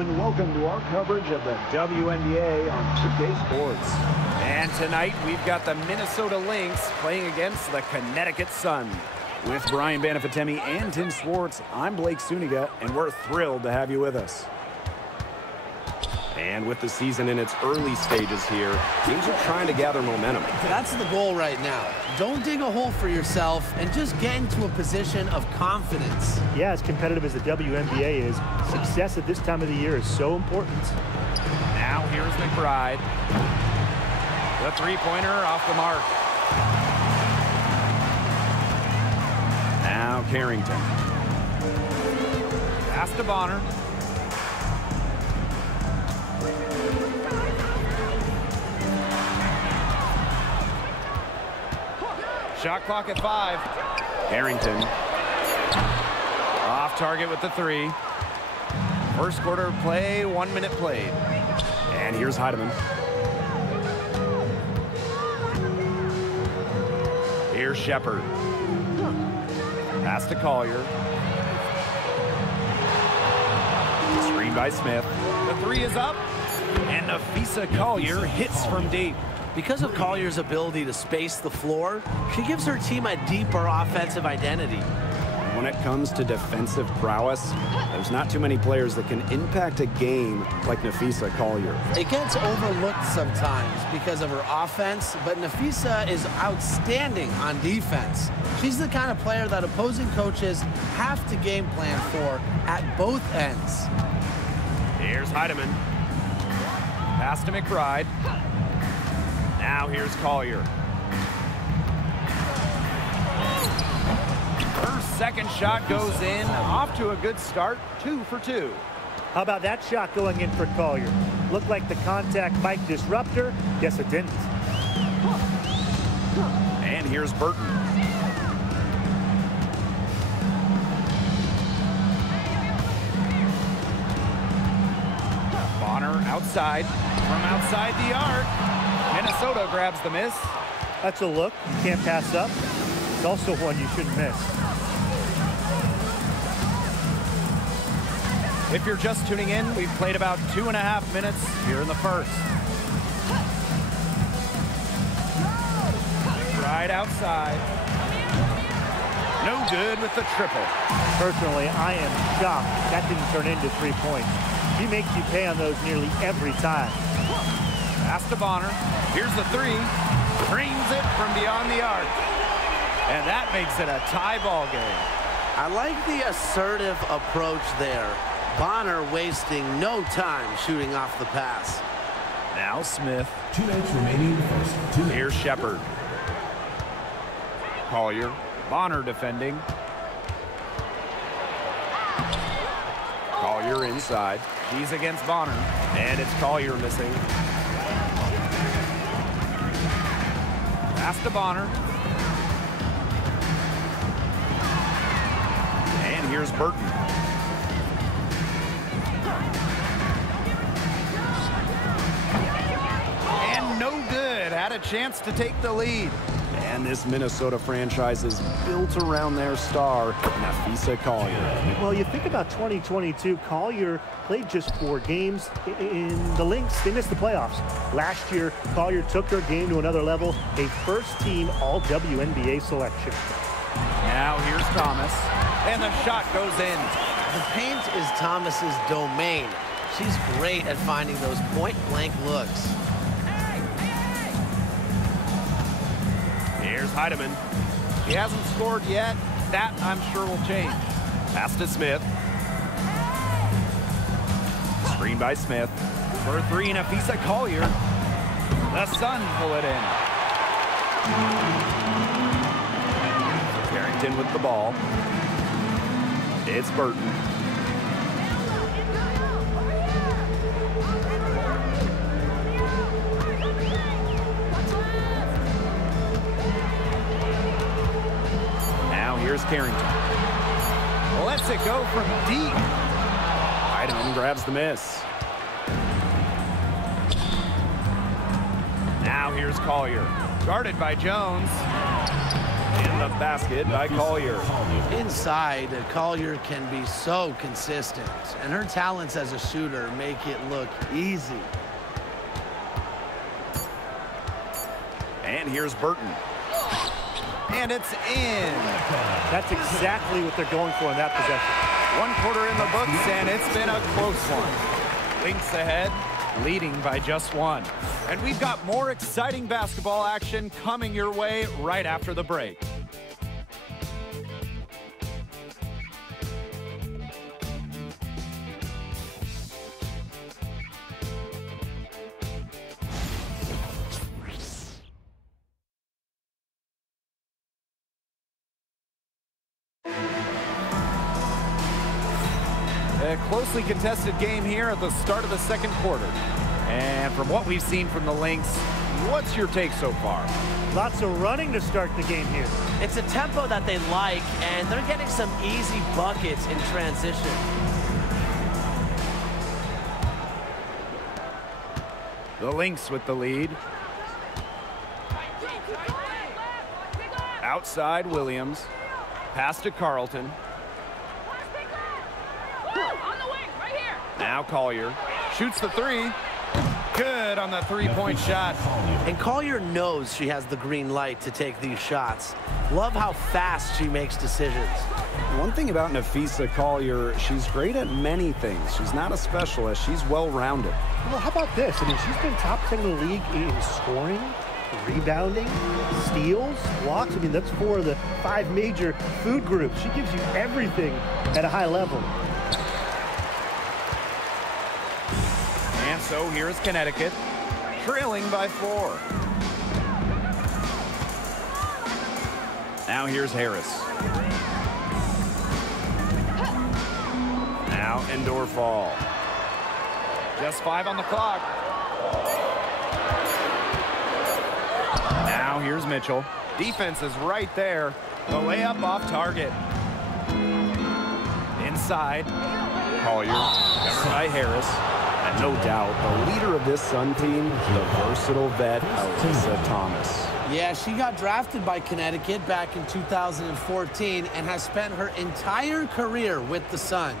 and welcome to our coverage of the WNBA on 2K Sports. And tonight we've got the Minnesota Lynx playing against the Connecticut Sun. With Brian Banafitemi and Tim Swartz, I'm Blake Suniga, and we're thrilled to have you with us. And with the season in its early stages here, teams are trying to gather momentum. That's the goal right now. Don't dig a hole for yourself and just get into a position of confidence. Yeah, as competitive as the WNBA is, success at this time of the year is so important. Now here's McBride. The three-pointer off the mark. Now Carrington. Pass to Bonner. Shot clock at 5. Harrington. Off target with the 3. First quarter of play, 1 minute played. And here's Heidemann. Here's Shepard. Pass to Collier. Screen by Smith. The 3 is up. And Nafisa Collier hits from deep. Because of Collier's ability to space the floor, she gives her team a deeper offensive identity. When it comes to defensive prowess, there's not too many players that can impact a game like Nafisa Collier. It gets overlooked sometimes because of her offense, but Nafisa is outstanding on defense. She's the kind of player that opposing coaches have to game plan for at both ends. Here's Heidemann. Pass to McBride. Now here's Collier. Her second shot goes in. Off to a good start. 2 for 2. How about that shot going in for Collier? Looked like the contact might disrupt her. Guess it didn't. And here's Burton. Bonner outside. From outside the arc. Minnesota grabs the miss. That's a look you can't pass up. It's also one you shouldn't miss. If you're just tuning in, we've played about 2.5 minutes here in the first. Right outside. No good with the triple. Personally, I am shocked that didn't turn into 3 points. He makes you pay on those nearly every time. Pass to Bonner. Here's the 3. Frames it from beyond the arc. And that makes it a tie ball game. I like the assertive approach there. Bonner wasting no time shooting off the pass. Now Smith. 2 minutes remaining in the first. 2 minutes. Here's Shepard. Collier. Bonner defending. Collier inside. He's against Bonner. And it's Collier missing. Pass to Bonner. And here's Burton. And no good. Had a chance to take the lead. And this Minnesota franchise is built around their star, Nafisa Collier. Well, you think about 2022, Collier played just 4 games. In the Lynx, they missed the playoffs. Last year, Collier took her game to another level, a first-team All-WNBA selection. Now here's Thomas, and the shot goes in. The paint is Thomas's domain. She's great at finding those point-blank looks. Here's Heidemann. He hasn't scored yet. That, I'm sure, will change. Pass to Smith. Screen by Smith. For 3, Nafisa Collier. The Sun pull it in. Carrington with the ball. It's Burton. Here's Carrington. Lets it go from deep. Heidemann grabs the miss. Now here's Collier. Guarded by Jones. In the basket by Collier. Inside, Collier can be so consistent, and her talents as a shooter make it look easy. And here's Burton. And it's in. That's exactly what they're going for in that possession. 1 quarter in the books, and it's been a close one. Lynx ahead, leading by just 1. And we've got more exciting basketball action coming your way right after the break. A closely contested game here at the start of the second quarter. And from what we've seen from the Lynx, what's your take so far? Lots of running to start the game here. It's a tempo that they like, and they're getting some easy buckets in transition. The Lynx with the lead. Outside Williams. Pass to Carlton. Now Collier shoots the 3. Good on the three-point shot. And Collier knows she has the green light to take these shots. Love how fast she makes decisions. One thing about Nafisa Collier, she's great at many things. She's not a specialist. She's well-rounded. Well, how about this? I mean, she's been top 10 in the league in scoring, rebounding, steals, blocks. I mean, that's 4 of the 5 major food groups. She gives you everything at a high level. And so here's Connecticut, trailing by 4. Now here's Harris. Now indoor fall. Just 5 on the clock. Now here's Mitchell. Defense is right there. The layup off target. Inside. Collier. Covered by Harris. And no doubt, the leader of this Sun team, the versatile vet, Alyssa Thomas. Yeah, she got drafted by Connecticut back in 2014 and has spent her entire career with the Sun.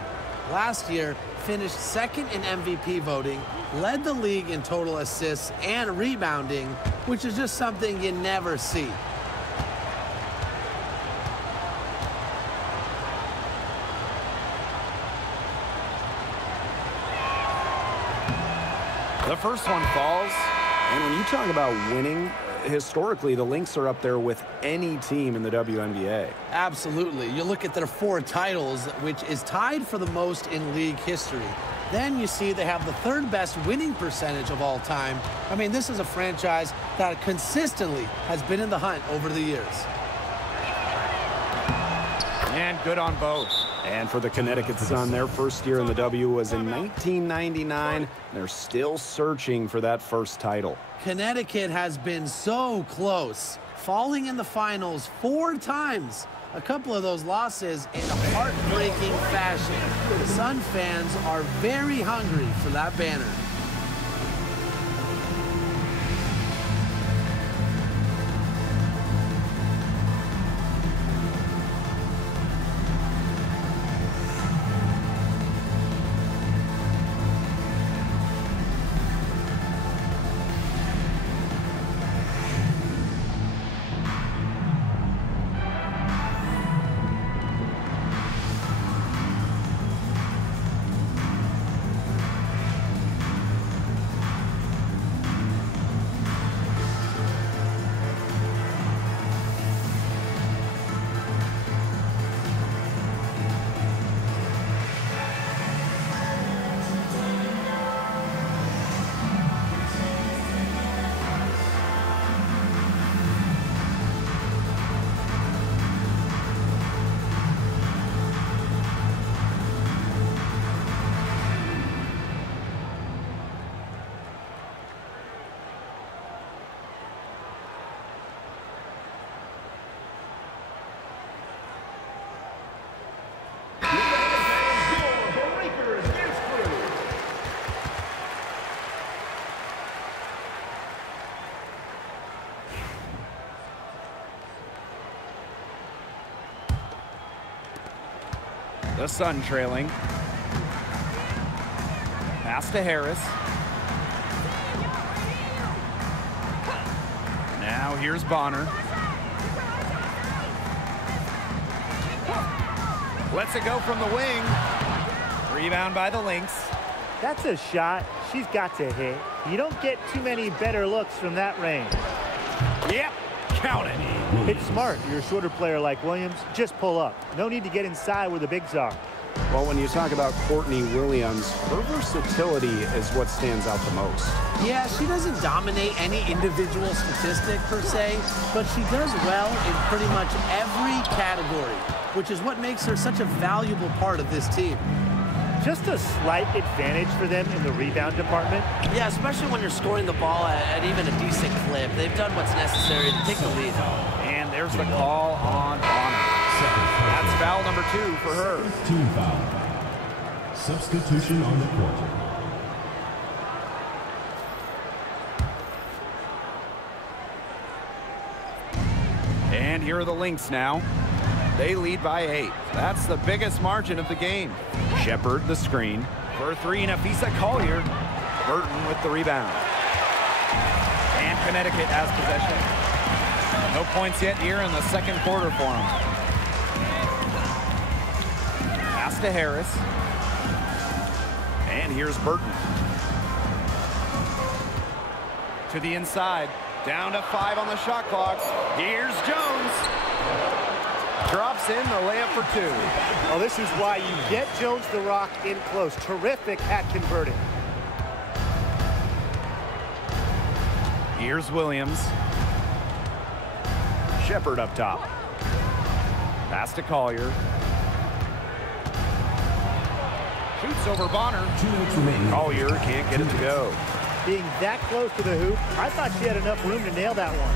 Last year, finished 2nd in MVP voting, led the league in total assists and rebounding, which is just something you never see. The first one falls. And when you talk about winning, historically, the Lynx are up there with any team in the WNBA. Absolutely. You look at their 4 titles, which is tied for the most in league history. Then you see they have the 3rd best winning percentage of all time. I mean, this is a franchise that consistently has been in the hunt over the years. And good on both. And for the Connecticut Sun, their first year in the W was in 1999. They're still searching for that first title. Connecticut has been so close, falling in the finals 4 times. A couple of those losses in heartbreaking fashion. Sun fans are very hungry for that banner. The Sun trailing. Pass to Harris. Now here's Bonner. Lets it go from the wing. Rebound by the Lynx. That's a shot she's got to hit. You don't get too many better looks from that range. Yep, count it. It's smart. You're a shorter player like Williams. Just pull up. No need to get inside where the bigs are. Well, when you talk about Courtney Williams, her versatility is what stands out the most. Yeah, she doesn't dominate any individual statistic per se, but she does well in pretty much every category, which is what makes her such a valuable part of this team. Just a slight advantage for them in the rebound department. Yeah, especially when you're scoring the ball at even a decent clip. They've done what's necessary to take the lead. And there's the call on Bonner. That's foul number 2 for her. Team foul. Substitution on the court. And here are the Lynx now. They lead by 8. That's the biggest margin of the game. Shepard the screen. For 3, Nafisa Collier. Burton with the rebound. And Connecticut has possession. No points yet here in the second quarter for them. Pass to Harris. And here's Burton. To the inside. Down to 5 on the shot clock. Here's Jones. Drops in the layup for 2. Oh, this is why you get Jones the rock in close. Terrific at converting. Here's Williams. Shepard up top. Pass to Collier. Shoots over Bonner. 2 minutes remaining. Collier can't get it to go. Being that close to the hoop, I thought she had enough room to nail that one.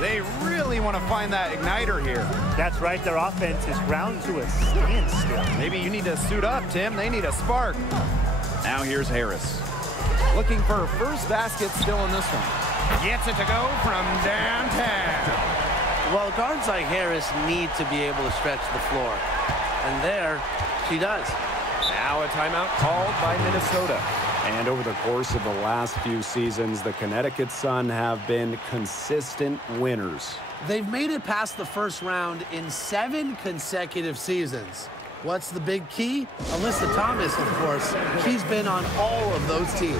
They really want to find that igniter here. That's right, their offense is ground to a standstill. Maybe you need to suit up, Tim. They need a spark. Now here's Harris. Looking for her first basket still in this one. Gets it to go from downtown. Well, guards like Harris need to be able to stretch the floor. And there, she does. Now a timeout called by Minnesota. And over the course of the last few seasons, the Connecticut Sun have been consistent winners. They've made it past the first round in 7 consecutive seasons. What's the big key? Alyssa Thomas, of course. She's been on all of those teams.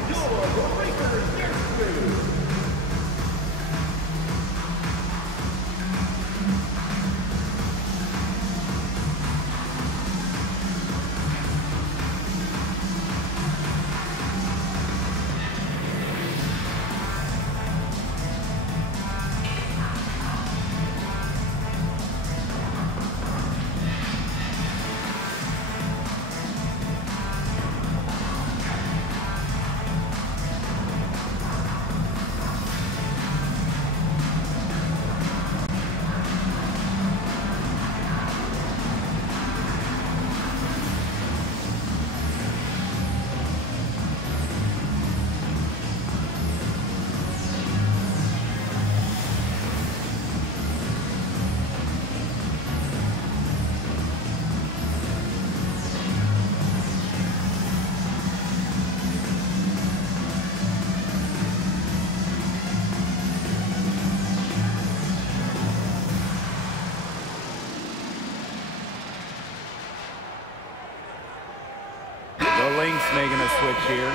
The Lynx making a switch here.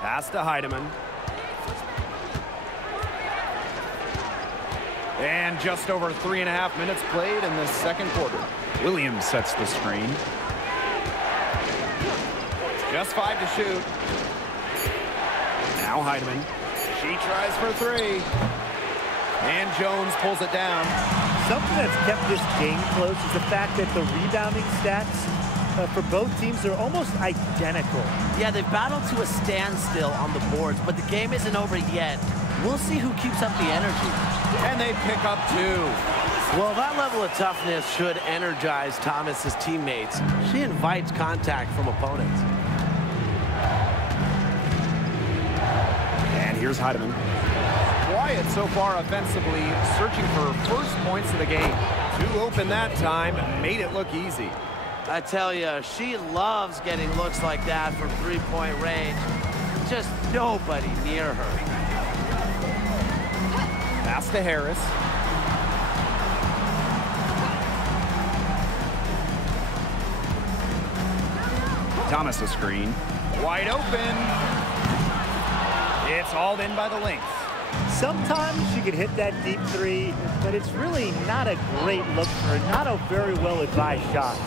Pass to Heidemann. And just over 3.5 minutes played in the second quarter. Williams sets the screen. Just 5 to shoot. Now Heidemann. She tries for 3. And Jones pulls it down. Something that's kept this game close is the fact that the rebounding stats for both teams, they're almost identical. Yeah, they've battled to a standstill on the boards, but the game isn't over yet. We'll see who keeps up the energy. And they pick up 2. Well, that level of toughness should energize Thomas's teammates. She invites contact from opponents. And here's Heidemann. Quiet so far offensively, searching for first points of the game. 2 open that time, made it look easy. I tell you, she loves getting looks like that from three-point range. Just nobody near her. Pass to Harris. Thomas a screen. Wide open. It's hauled in by the Lynx. Sometimes she can hit that deep 3, but it's really not a great look for her, not a very well-advised shot.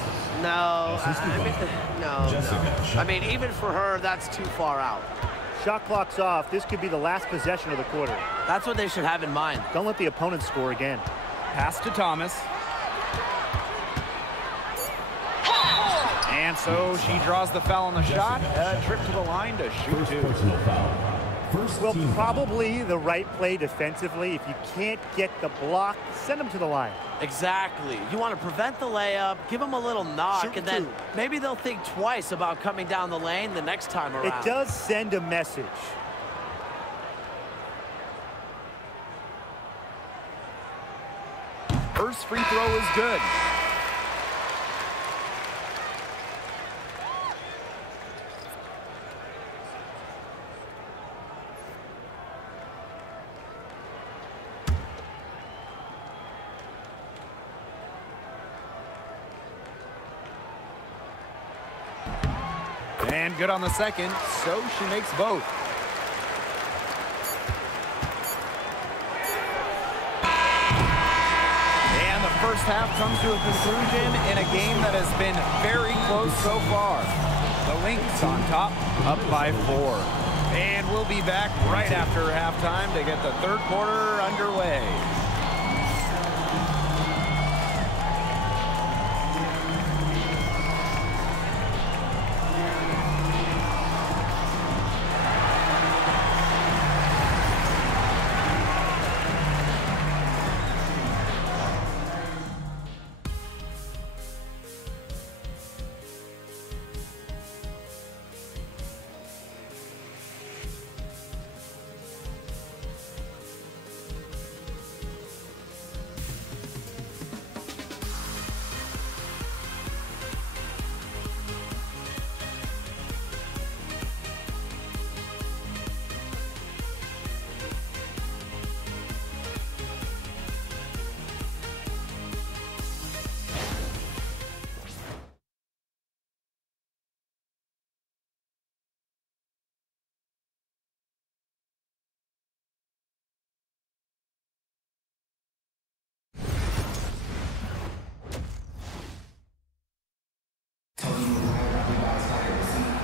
No, I mean, even for her, that's too far out. Shot clock's off. This could be the last possession of the quarter. That's what they should have in mind. Don't let the opponent score again. Pass to Thomas. And so she draws the foul on the shot. A trip to the line to shoot 2. Personal foul. First Well, team. probably the right play defensively. If you can't get the block, send them to the line. Exactly. You want to prevent the layup, give them a little knock, Shoot and then 2. maybe they'll think twice about coming down the lane the next time around. It does send a message. First free throw is good. And good on the second, so she makes both. And the first half comes to a conclusion in a game that has been very close so far. The Lynx on top, up by 4. And we'll be back right after halftime to get the third quarter underway.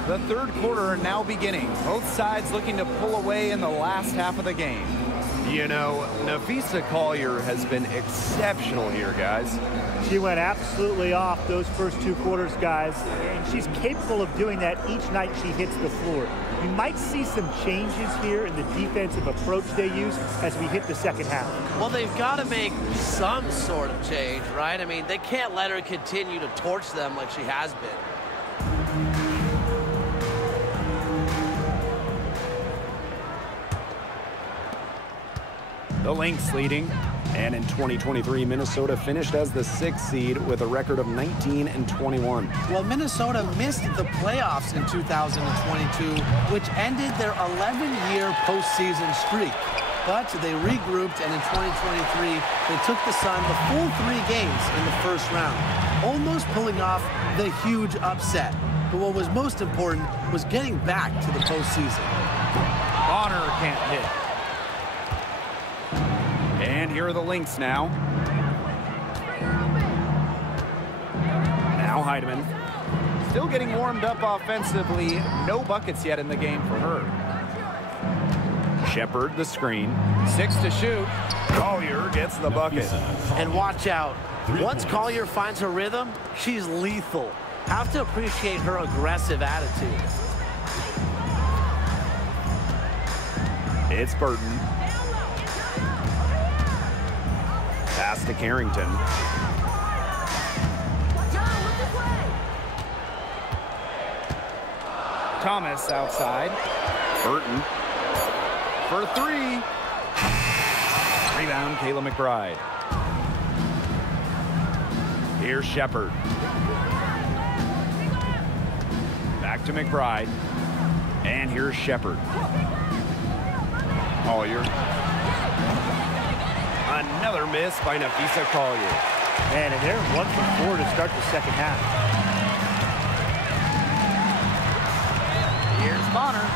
The third quarter now beginning. Both sides looking to pull away in the last half of the game. You know, Nafisa Collier has been exceptional here, guys. She went absolutely off those first 2 quarters, guys, and she's capable of doing that each night she hits the floor. You might see some changes here in the defensive approach they use as we hit the second half. Well, they've got to make some sort of change, right? I mean, they can't let her continue to torch them like she has been. The Lynx leading. And in 2023, Minnesota finished as the 6th seed with a record of 19-21. Well, Minnesota missed the playoffs in 2022, which ended their 11-year postseason streak. But they regrouped, and in 2023, they took the Sun the full 3 games in the first round, almost pulling off the huge upset. But what was most important was getting back to the postseason. Bonner can't hit. And here are the Lynx now. Now Heidemann. Still getting warmed up offensively. No buckets yet in the game for her. Shepard the screen. 6 to shoot. Collier gets the bucket. And watch out. Once Collier finds her rhythm, she's lethal. Have to appreciate her aggressive attitude. It's Burton. Pass to Carrington. Thomas outside. Burton for three. Rebound, Kayla McBride. Here's Shepard. Back to McBride. And here's Shepard. Collier. Another miss by Nafisa Collier. And they're 1 for 4 to start the second half. Here's Bonner.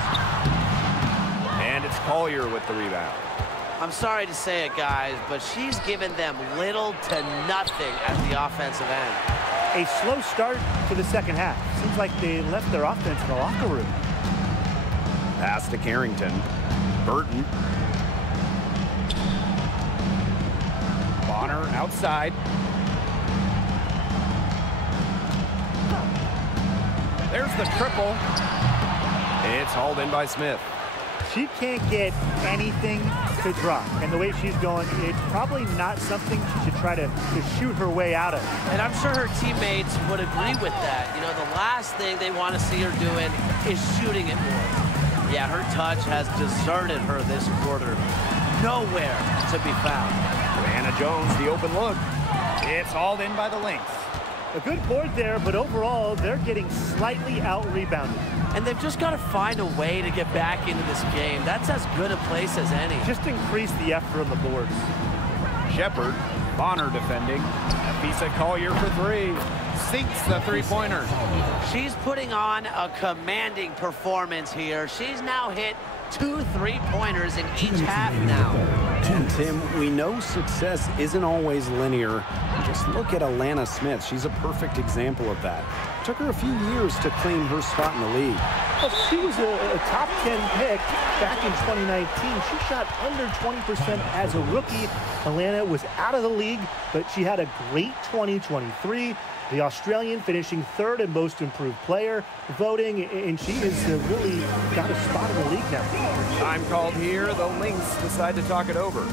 And it's Collier with the rebound. I'm sorry to say it, guys, but she's given them little to nothing at the offensive end. A slow start to the second half. Seems like they left their offense in the locker room. Pass to Carrington. Burton. Bonner outside. There's the triple. It's hauled in by Smith. She can't get anything to drop. And the way she's going, it's probably not something she should try to shoot her way out of. And I'm sure her teammates would agree with that. You know, the last thing they want to see her doing is shooting it more. Yeah, her touch has deserted her this quarter. Nowhere to be found. Joanna Jones, the open look. It's hauled in by the Lynx. A good board there, but overall, they're getting slightly out-rebounded. And they've just got to find a way to get back into this game. That's as good a place as any. Just increase the effort on the boards. Shepard, Bonner defending. Nafisa Collier for three. Sinks the three-pointer. She's putting on a commanding performance here. She's now hit 2 3-pointers in each half now. And Tim, we know success isn't always linear. Just look at Alana Smith. She's a perfect example of that. It took her a few years to claim her spot in the league. Well, she was a top 10 pick back in 2019. She shot under 20% as a rookie. Alana was out of the league, but she had a great 2023. The Australian finishing 3rd in most improved player voting, and she has really got a spot in the league now. Time called here. The Lynx decide to talk it over.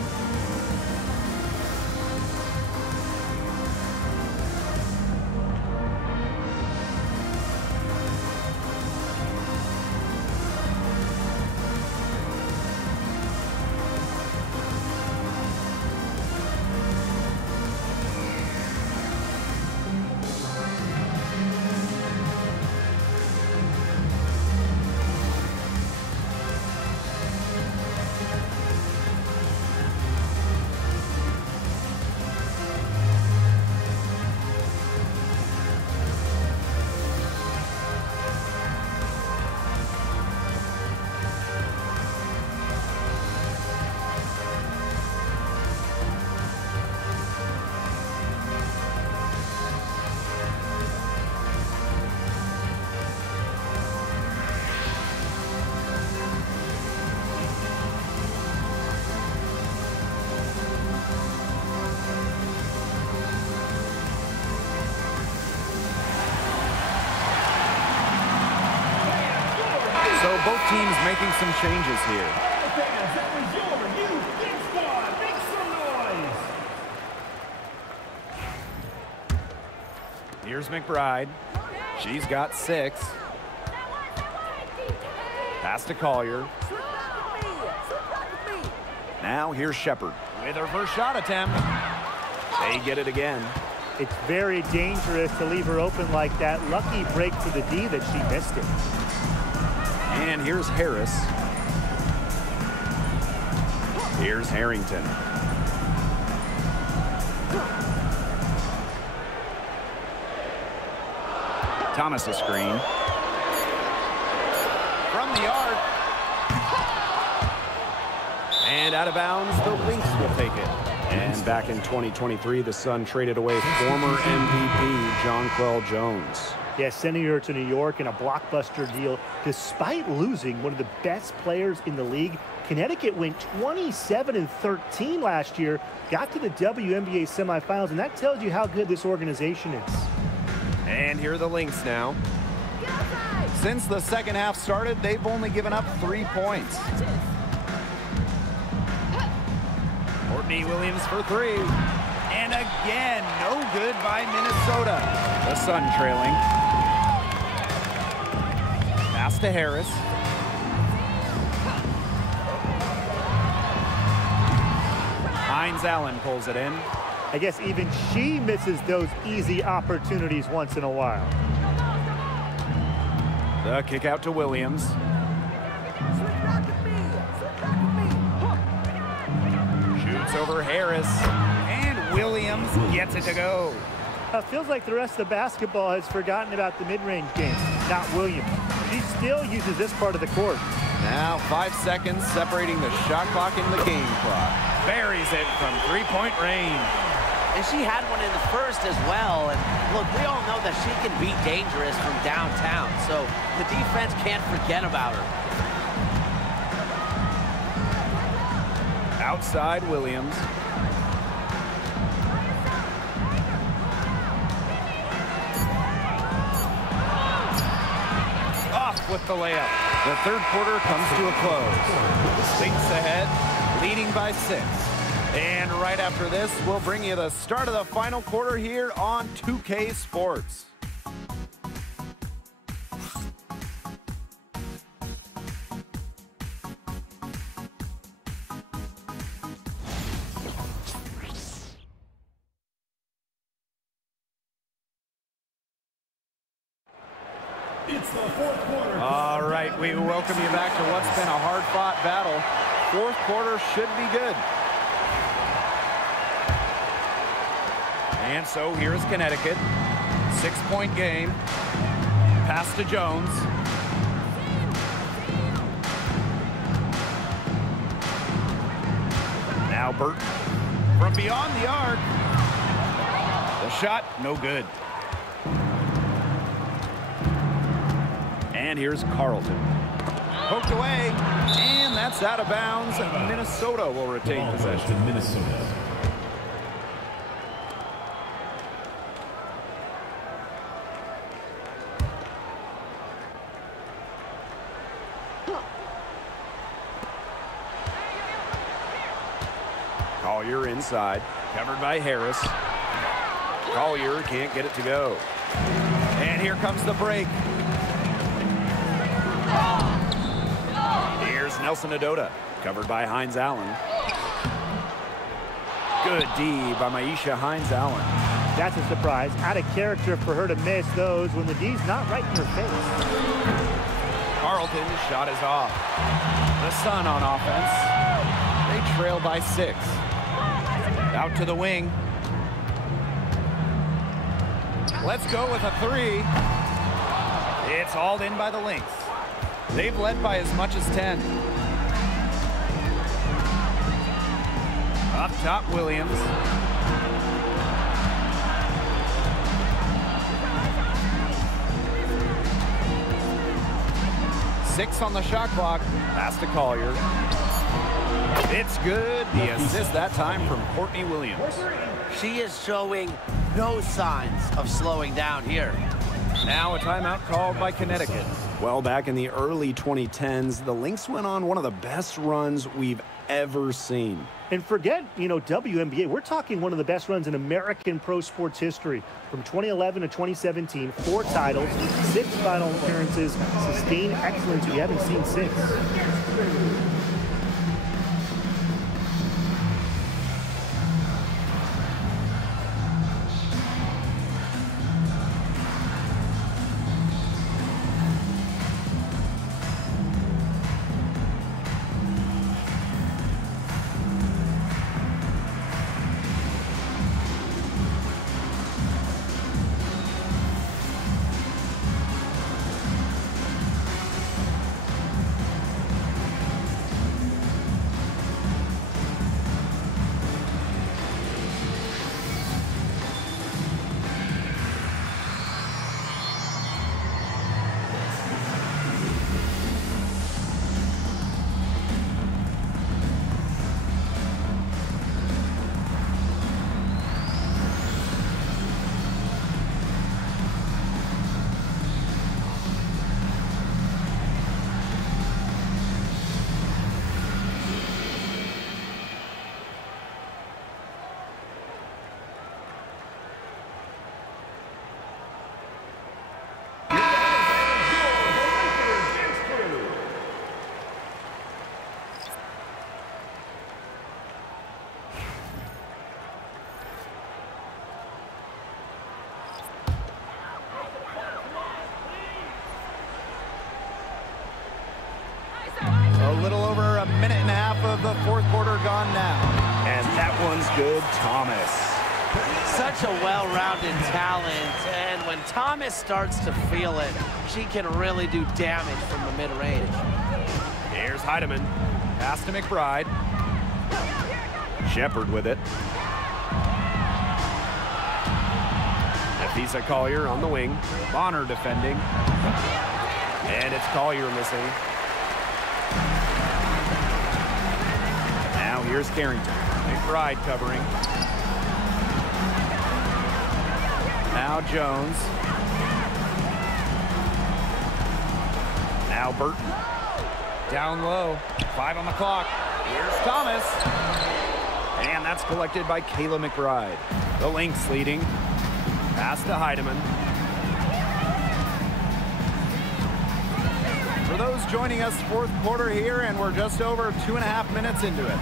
So both teams making some changes here. Here's McBride. She's got 6. Pass to Collier. Now here's Shepard with her first shot attempt. They get it again. It's very dangerous to leave her open like that. Lucky break for the D that she missed it. And here's Harris. Here's Harrington. Thomas a screen. From the arc. And out of bounds, the Lynx will take it. And back in 2023, the Sun traded away former MVP Jonquel Jones. Yeah, sending her to New York in a blockbuster deal. Despite losing one of the best players in the league, Connecticut went 27-13 last year, got to the WNBA semifinals, and that tells you how good this organization is. And here are the Lynx now. Since the second half started, they've only given up 3 points. Courtney Williams for 3. And again, no good by Minnesota. The Sun trailing. Pass to Harris. Hines Allen pulls it in. I guess even she misses those easy opportunities once in a while. The kick out to Williams. Shoots over Harris. And Williams gets it to go. Feels like the rest of the basketball has forgotten about the mid-range game, not Williams. She still uses this part of the court. Now 5 seconds separating the shot clock and the game clock. Buries it from three-point range. And she had one in the first as well. And look, we all know that she can be dangerous from downtown. So the defense can't forget about her. Outside Williams. Off with the layup. The third quarter comes to a close. Lynx ahead, leading by 6. And right after this, we'll bring you the start of the final quarter here on 2K Sports. It's the fourth quarter. All right, we welcome you back to what's been a hard-fought battle. Fourth quarter should be good. And so here's Connecticut. 6-point game. Pass to Jones. Now Burton from beyond the arc. The shot, no good. And here's Carlton. Poked away, and that's out of bounds. Minnesota will retain possession. To Minnesota. Collier inside, covered by Harris. Collier can't get it to go. And here comes the break. Here's Nelson Adota, covered by Hines Allen. Good D by Maisha Hines Allen. That's a surprise. Out of character for her to miss those when the D's not right in her face. Carlton's shot is off. The Sun on offense. They trail by 6. Out to the wing. Let's go with a 3. It's hauled in by the Lynx. They've led by as much as 10. Up top, Williams. Six on the shot clock. Pass to Collier. It's good. The assist that time from Courtney Williams. She is showing no signs of slowing down here. Now a timeout called by Connecticut. Well, back in the early 2010s, the Lynx went on one of the best runs we've ever seen. And forget, WNBA. We're talking one of the best runs in American pro sports history. From 2011 to 2017, 4 titles, 6 final appearances, sustained excellence we haven't seen since. of the fourth quarter gone now. And that one's good, Thomas. Such a well-rounded talent, and when Thomas starts to feel it, she can really do damage from the mid-range. Here's Heidemann. Pass to McBride. Shepard with it. Nafisa Collier on the wing. Bonner defending. And it's Collier missing. Now here's Carrington. McBride covering. Now Jones. Now Burton. Down low. 5 on the clock. Here's Thomas. And that's collected by Kayla McBride. The Lynx leading. Pass to Heidemann. For those joining us, fourth quarter here, and we're just over 2.5 minutes into it.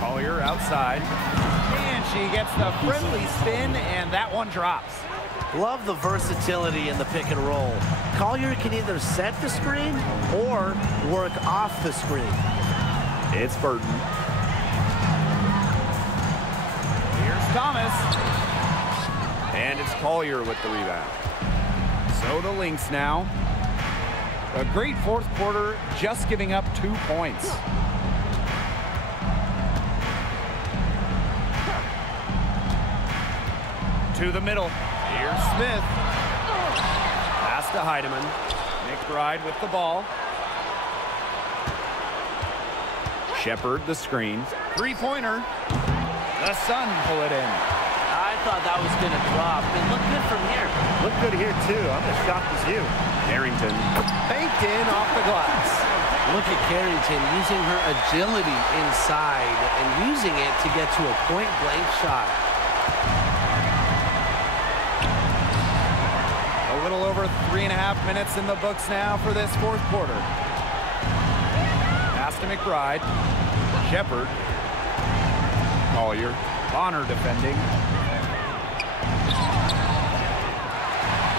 Collier outside. And she gets the friendly spin, and that one drops. Love the versatility in the pick and roll. Collier can either set the screen or work off the screen. It's Burton. Here's Thomas. And it's Collier with the rebound. So the Lynx now. A great fourth quarter, just giving up 2 points. To the middle. Here's Smith. Pass to Heidemann. McBride with the ball. Shepard the screen. Three-pointer. The Sun pull it in. I thought that was going to drop. It looked good from here. Looked good here, too. I'm as shocked as you. Carrington banked in off the glass. Look at Carrington using her agility inside and using it to get to a point-blank shot. A little over 3.5 minutes in the books now for this fourth quarter. Pass to McBride. Shepard. Collier. Bonner defending.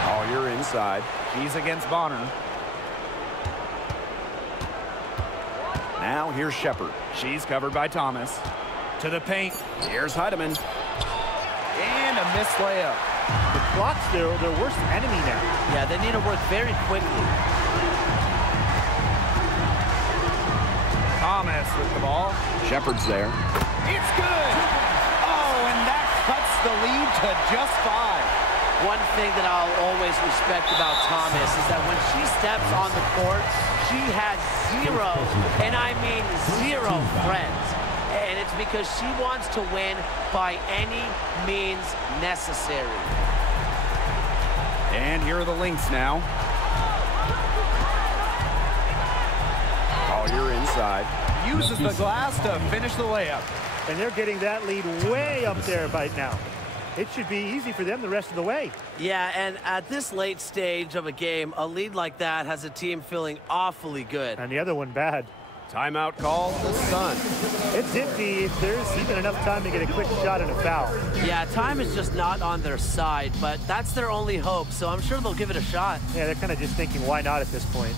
Collier inside. She's against Bonner. Now here's Shepard. She's covered by Thomas. To the paint. Here's Heidemann. And a missed layup. The clock's their worst enemy now. Yeah, they need to work very quickly. Thomas with the ball. Shepard's there. It's good! Oh, and that cuts the lead to just 5. One thing that I'll always respect about Thomas is that when she steps on the court, she has zero, and I mean zero friends. And it's because she wants to win by any means necessary. And here are the Lynx now. Collier inside. Uses the glass to finish the layup. And they're getting that lead way up there right now. It should be easy for them the rest of the way. Yeah, and at this late stage of a game, a lead like that has a team feeling awfully good. And the other one bad. Timeout call, the Sun. It's empty if there's even enough time to get a quick shot and a foul. Yeah, time is just not on their side, but that's their only hope, so I'm sure they'll give it a shot. Yeah, they're kind of just thinking, why not at this point?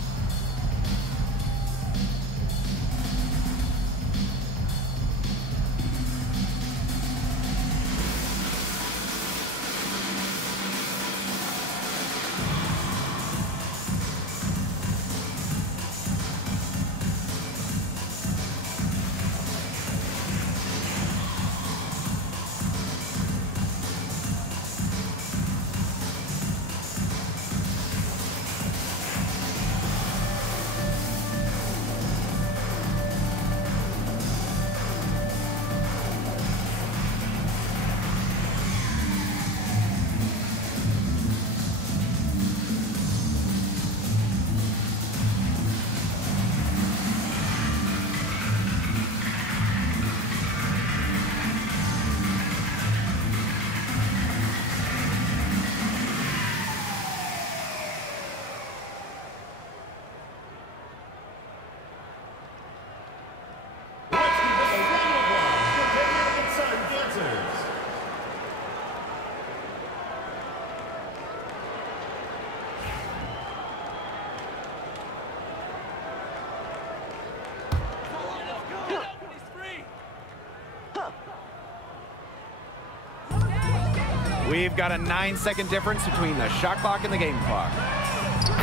We've got a 9-second difference between the shot clock and the game clock.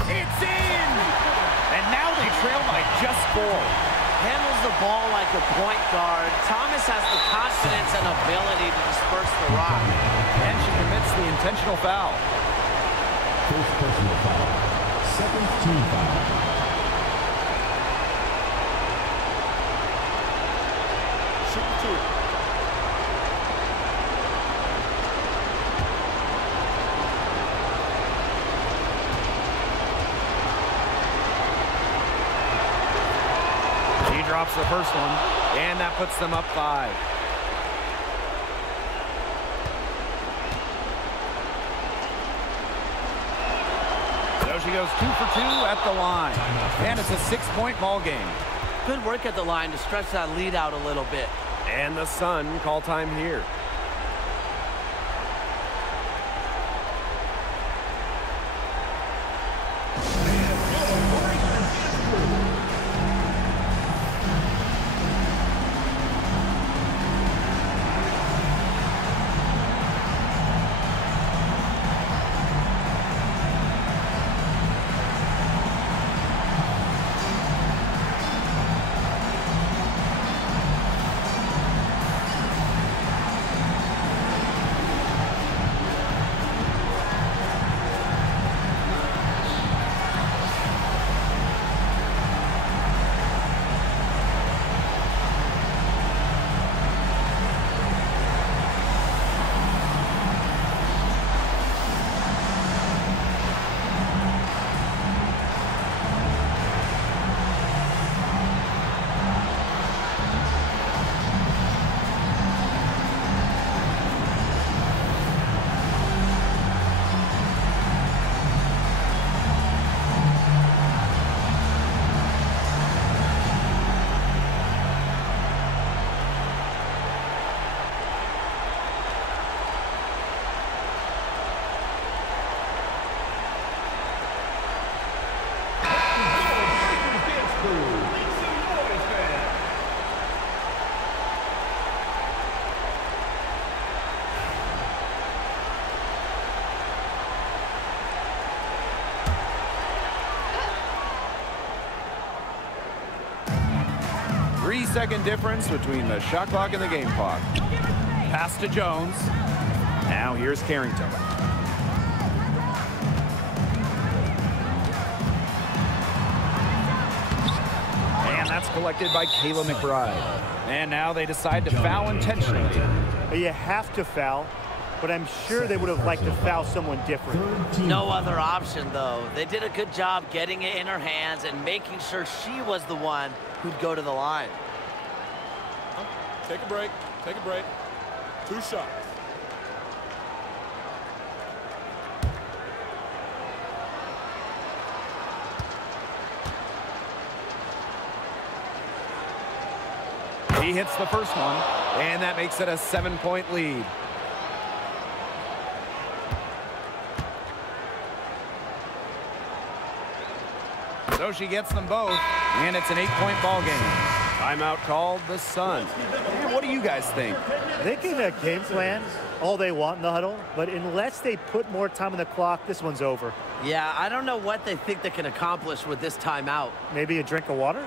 It's in! And now they trail by just 4. Handles the ball like a point guard. Thomas has the confidence and ability to disperse the rock. And she commits the intentional foul. First personal foul. Second team foul. Shoot 2. She drops the first one, and that puts them up 5. So she goes 2 for 2 at the line, and it's a 6-point ball game. Good work at the line to stretch that lead out a little bit. And the Sun call time here. Three-second difference between the shot clock and the game clock. Pass to Jones. Now here's Carrington. And that's collected by Kayla McBride. And now they decide to foul intentionally. You have to foul, but I'm sure they would have liked to foul someone different. No other option, though. They did a good job getting it in her hands and making sure she was the one who'd go to the line. Take a break. Take a break. 2 shots. He hits the first one, and that makes it a 7-point lead. So she gets them both, and it's an 8-point ball game. Timeout called the Sun. And what do you guys think? They can game plan all they want in the huddle, but unless they put more time on the clock, this one's over. Yeah, I don't know what they think they can accomplish with this timeout. Maybe a drink of water?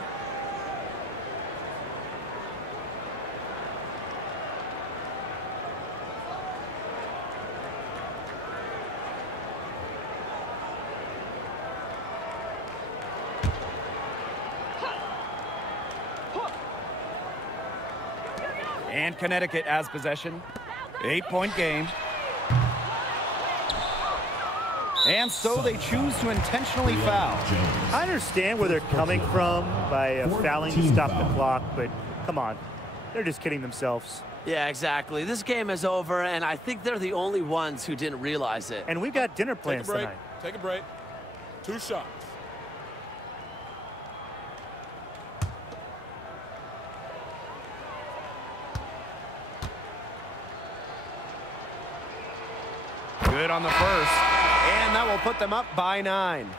And Connecticut has possession. 8-point game. And so they choose to intentionally foul. I understand where they're coming from by fouling to stop the clock, but come on. They're just kidding themselves. Yeah, exactly. This game is over, and I think they're the only ones who didn't realize it. And we've got dinner plans Take a break. tonight. Take a break. 2 shots. Good on the first, and that will put them up by 9.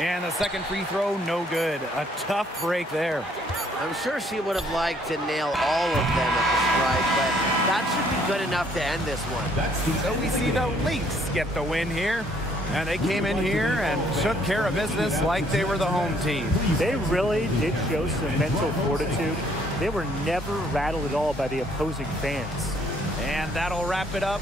And the second free throw, no good. A tough break there. I'm sure she would have liked to nail all of them at the strike, but that should be good enough to end this one. So we see the Lynx get the win here. And they came in here and took care of business like they were the home team. They really did show some mental fortitude. They were never rattled at all by the opposing fans. And that'll wrap it up